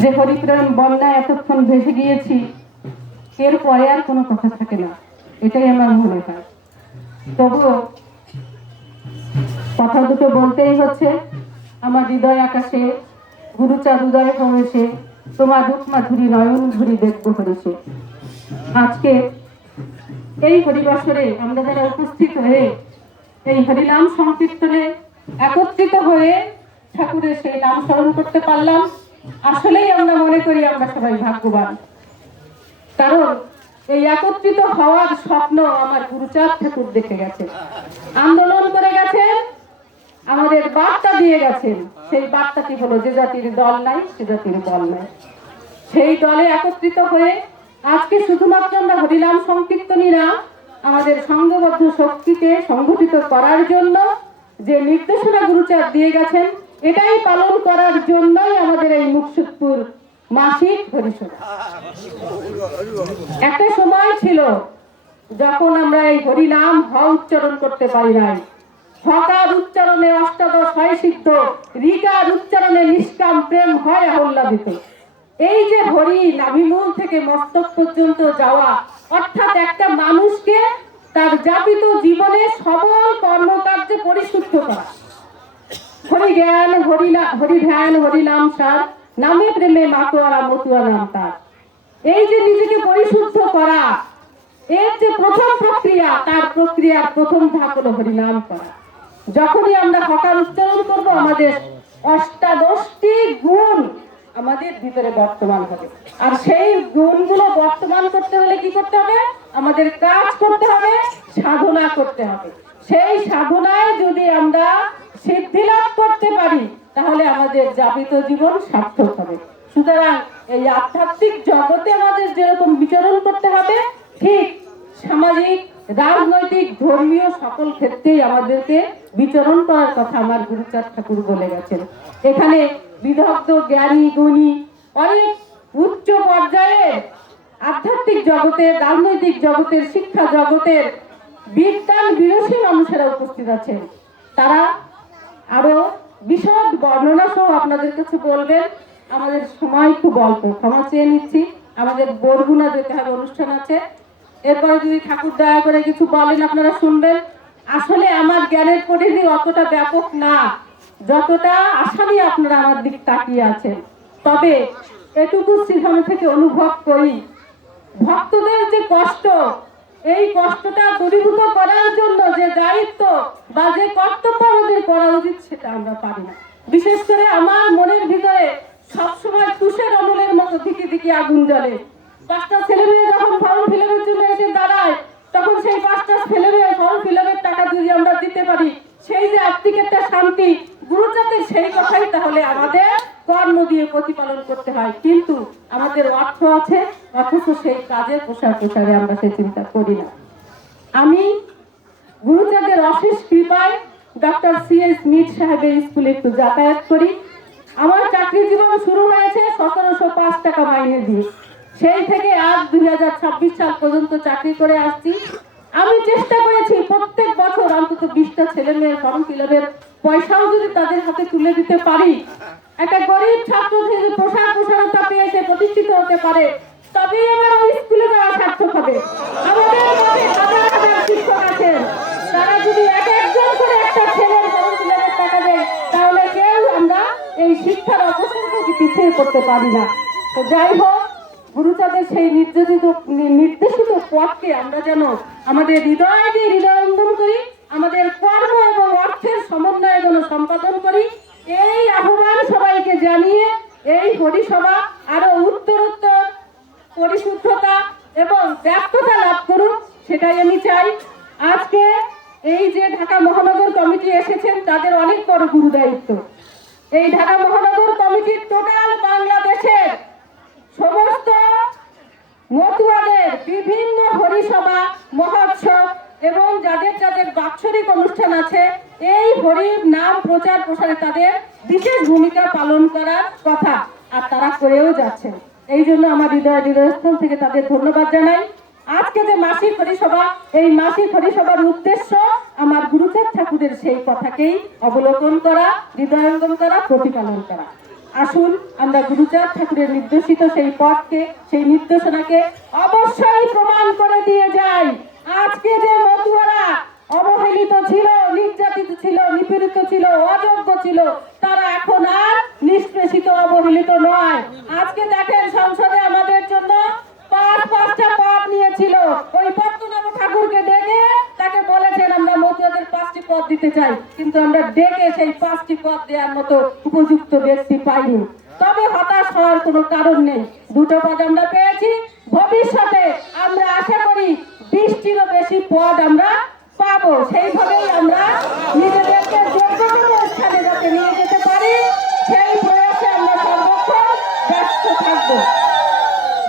যে হরিপ্রেম বন্যায় এতক্ষণ ভেসে গিয়েছি এরপরে আর কোনো কথা থাকে না। এটাই আমার মনে হয় তবুও কথা দুটো বলতেই হচ্ছে, আমার হৃদয় আকাশে গুরুচার হৃদয় হয়েছে তোমার রূপ মাধুরী নয়ন ঘুরি দেখব হরিষে। আজকে এই হরিবাসরে আমরা যারা উপস্থিত হয়ে এই হরিনাম সংকীর্তনে একত্রিত হয়ে ঠাকুরের সেই নাম স্মরণ করতে পারলাম আসলেই আমরা মনে করি আমরা সবাই ভাগ্যবান। কারণ এই একত্রিত হওয়ার স্বপ্ন আমার গুরুচাঁদ ঠাকুর দেখে গেছেন। আন্দোলন করে গেছেন, আমাদের বার্তা দিয়ে গেছেন। সেই বার্তাটি হলো, যে জাতির দল নাই, সে জাতির দল নাই। সেই দলে একত্রিত হয়ে আজকে শুধুমাত্র আমরা হরিনাম সংকীর্তনীরা আমাদের সংঘবদ্ধ শক্তিকে সংগঠিত করার জন্য যে নির্দেশনা গুরুচার দিয়ে গেছেন এটাই পালন করার জন্যই আমাদের এই মুকসুদপুর মাসিক হরিসভা। একটা সময় ছিল যখন আমরা এই হরিনাম হ উচ্চারণ করতে পারি নাই। হকার উচ্চারণে অষ্টাদশ হয় সিদ্ধ, রিকার উচ্চারণে নিষ্কাম প্রেম হয় আহ্লাদিত এই যে হরি নাভিমূল থেকে মস্তক পর্যন্ত যাওয়া, অর্থাৎ একটা মানুষকে তার যাপিত জীবনে সবল কর্মকার্যে পরিশুদ্ধ করা। জ্ঞান হরিনা হরি ধ্যান হরি নাম সার, নামে প্রেমে মাতোয়ারা মতুয়া নাম তার এই যে নিজেকে পরিশুদ্ধ করা, এর যে প্রথম প্রক্রিয়া, তার প্রক্রিয়ার প্রথম ধাপ হলো হরিনাম করা। যখনই আমরা হকার উচ্চারণ করব, আমাদের অষ্টাদশটি গুণ আমাদের ভিতরে বর্তমান হবে। আর সেই গুণগুলো বর্তমান করতে হলে কি করতে হবে? আমাদের কাজ করতে হবে, সাধনা করতে হবে। সেই সাধনায় যদি আমরা সিদ্ধি লাভ করতে পারি, তাহলে আমাদের যাপিত জীবন সার্থক হবে। সুতরাং এই আধ্যাত্মিক জগতে আমাদের যেরকম বিচরণ করতে হবে, ঠিক সামাজিক, রাজনৈতিক, ধর্মীয় সকল ক্ষেত্রেই আমাদেরকে বিচরণ করার কথা আমার গুরুচাঁদ ঠাকুর বলে গেছেন। এখানে বিদগ্ধ, জ্ঞানী, গুণী, অনেক উচ্চ পর্যায়ের আধ্যাত্মিক জগতের, রাজনৈতিক জগতের, শিক্ষা জগতের বিজ্ঞান বিরসী মানুষেরা উপস্থিত আছেন। তারা আরও বিশদ বর্ণনা সহ আপনাদের কাছে বলবেন। আমাদের সময় খুব অল্প, ক্ষমা চেয়ে নিচ্ছি। আমাদের বরগুনা যেতে হবে, অনুষ্ঠান আছে। এরপরে যদি ঠাকুর দয়া করে কিছু বলেন, আপনারা শুনবেন। আসলে আমার জ্ঞানের পরিধি অতটা ব্যাপক না, যতটা আসামি আপনারা আমার দিক তাকিয়ে আছেন। তবে এটুকু সেখানে থেকে অনুভব করি, ভক্তদের যে কষ্ট এই কষ্টটা দূরীভূত করার জন্য যে দায়িত্ব বা যে কর্তব্য আমাদের করা উচিত, সেটা আমরা পারি না। বিশেষ করে আমার মনের ভিতরে সবসময় তুষের অমলের মতো দিকে দিকে আগুন জ্বলে। পাঁচটা ছেলে মেয়ে যখন ফর্ম ফিলাপের জন্য এসে দাঁড়ায়, তখন সেই পাঁচটা ছেলে মেয়ে ফর্ম ফিলাপের টাকা যদি আমরা দিতে পারি, সেই যে আর্থিক একটা শান্তি, গুরুজাতের সেই কথাই তাহলে আমাদের কর্ম দিয়ে প্রতিপালন করতে হয়। কিন্তু আমাদের অর্থ আছে, অথচ সেই কাজের প্রসার প্রসারে আমরা সে চিন্তা করি না। আমি গুরুচাঁদের অশেষ কৃপায় ডক্টর সি এস মিট সাহেবের স্কুলে একটু যাতায়াত করি। আমার চাকরি জীবন শুরু হয়েছে সতেরোশো পাঁচ টাকা মাইনে দিয়ে। সেই থেকে আজ দুই হাজার ছাব্বিশ সাল পর্যন্ত চাকরি করে আসছি। আমি চেষ্টা করেছি প্রত্যেক বছর অন্তত বিশটা ছেলে মেয়ের ফর্ম ফিলাপের পয়সাও যদি তাদের হাতে তুলে দিতে পারি একটা গরিব ছাত্র যদি পোশাক প্রসারতা পেয়ে সে প্রতিষ্ঠিত হতে পারে, তবেই আমার ওই স্কুলে যাওয়া সার্থক হবে। আমাদের আছেন। তারা যদি একটা আমরা এই শিক্ষার অপসরণকে পিছিয়ে করতে পারি না। তো যাই হোক, গুরুচাঁদের সেই নির্দেশিত নির্দেশিত পথকে আমরা যেন আমাদের হৃদয় দিয়ে হৃদয়ঙ্গম করি, আমাদের কর্ম এবং অর্থের সমন্বয়ে যেন সম্পাদন করি এই আহ্বান সবাইকে জানিয়ে এই হরিসভা আরও উত্তরোত্তর, পরিশুদ্ধতা এবং ব্যর্থতা লাভ করুক সেটাই আমি চাই। আজকে এই যে ঢাকা মহানগর কমিটি এসেছেন, তাদের অনেক বড় গুরু দায়িত্ব এই ঢাকা মহানগর কমিটির টোটাল বাংলাদেশের সমস্ত মতুয়াদের বিভিন্ন হরিসভা মহোৎসব এবং যাদের যাদের বাৎসরিক অনুষ্ঠান আছে এই হরির নাম প্রচার প্রসারে তাদের বিশেষ ভূমিকা পালন করার কথা আর তারা করেও যাচ্ছেন। এই জন্য আমার হৃদয় হৃদয়স্থল থেকে তাদের ধন্যবাদ জানাই। আজকে যে মাসিক হরিসভা এই মাসিক হরিসভার উদ্দেশ্য আমার গুরুদেব ঠাকুরের সেই কথাকেই অবলোকন করা, হৃদয়ঙ্গম করা, প্রতিপালন করা। আসুন আমরা গুরুচাঁদ ঠাকুরের নির্দেশিত সেই পথকে, সেই নির্দেশনাকে অবশ্যই প্রমাণ করে দিয়ে যাই আজকে যে মতুয়ারা অবহেলিত ছিল নির্যাতিত ছিল নিপীড়িত ছিল অযোগ্য ছিল তারা এখন আর নিষ্পেষিত অবহেলিত নয় আজকে দেখেন সংসদে আমাদের জন্য পাঁচ পাঁচটা পদ নিয়েছিল ওই পদ্মনাভ ঠাকুরকে ডেকে তাকে বলেছেন আমরা মতুয়াদের পাঁচটি পদ দিতে চাই, কিন্তু আমরা ডেকে সেই পাঁচটি পদ দেওয়ার মতো উপযুক্ত ব্যক্তি পাইনি। তবে হতাশ হওয়ার কোনো কারণ নেই। দুটো পদ আমরা পেয়েছি। ভবিষ্যতে আমরা আশা করি বিশটিরও বেশি পদ আমরা পাবো। সেইভাবেই আমরা নিজেদেরকে যোগ্যতম স্থানে যাতে নিয়ে যেতে পারি সেই প্রয়াসে আমরা সর্বক্ষণ ব্যস্ত থাকব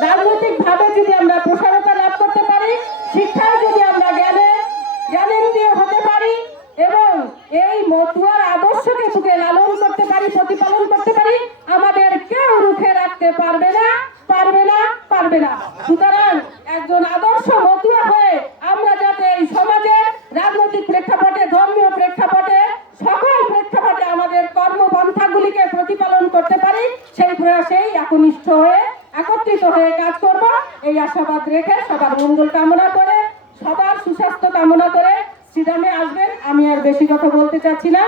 রাজনৈতিক ভাবে যদি আমরা প্রসারতা লাভ করতে পারি শিক্ষায় যদি আমরা জ্ঞানে জ্ঞানেন্দ্রিয় হতে পারি এবং এই মতুয়ার আদর্শকে বুকে লালন করতে পারি প্রতিপালন করতে পারি আমাদের কেউ রুখে রাখতে পারবে না পারবে না পারবে না সুতরাং একজন আদর্শ মতুয়া হয়ে আমরা যাতে এই সমাজের রাজনৈতিক প্রেক্ষাপটে ধর্মীয় প্রেক্ষাপটে সকল প্রেক্ষাপটে আমাদের কর্মপন্থাগুলিকে প্রতিপালন করতে পারি সেই প্রয়াসেই একনিষ্ঠ হয়ে একত্রিত হয়ে কাজ করব এই আশাবাদ রেখে সবার মঙ্গল কামনা করে, সবার সুস্বাস্থ্য কামনা করে শ্রীরামে আসবেন। আমি আর বেশি কথা বলতে চাচ্ছি না।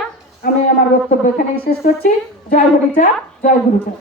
আমি আমার বক্তব্য এখানেই শেষ করছি। জয় হরিচা জয় গুরুচা